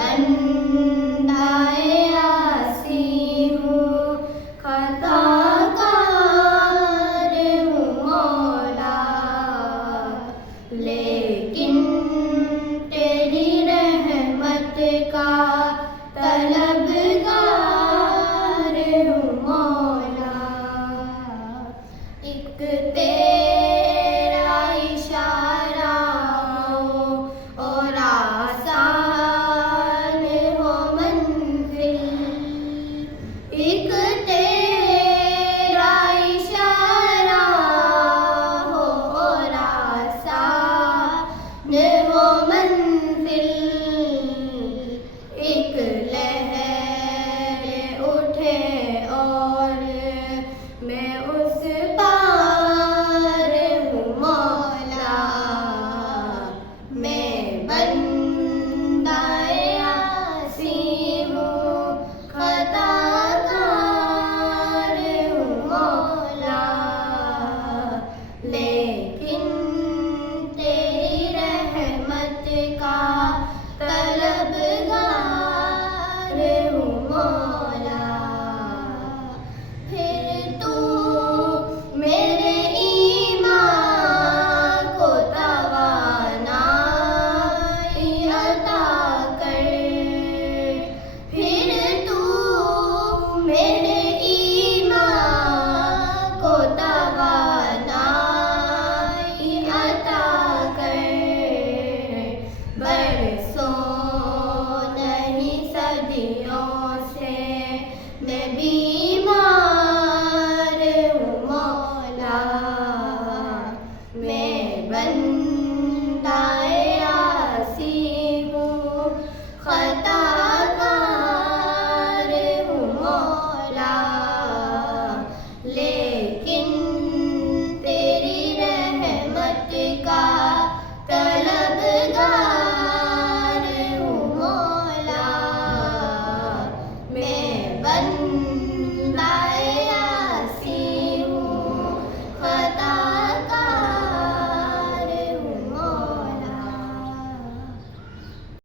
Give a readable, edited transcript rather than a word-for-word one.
बंदाए आसी हूँ, खताकार हूँ मौला, लेकिन तेरी रहमत का तलबगार हूँ मौला। एक तेरा इशारा हो और आसान हो मंजिल, एक तेरा इशारा हो और आसान हो मंजिल, एक लहर उठे और मैं उस पार हूँ मौला, मैं बंदाए आसी हूँ, खताकार हूँ मौला, लेकिन तेरी रहमत का तलबगार हूँ मौला। फिर तू मेरे ईमान को तवानाई अता कर, फिर तू मेरे ईमान को तवानाई अता कर। बरसों नहीं सदियों से मैं बीमार हूँ मौला, मैं बंदाए आसी हूँ, खताकार हूँ मौला, लेकिन तेरी रहमत का तलबगार हूँ मौला, मैं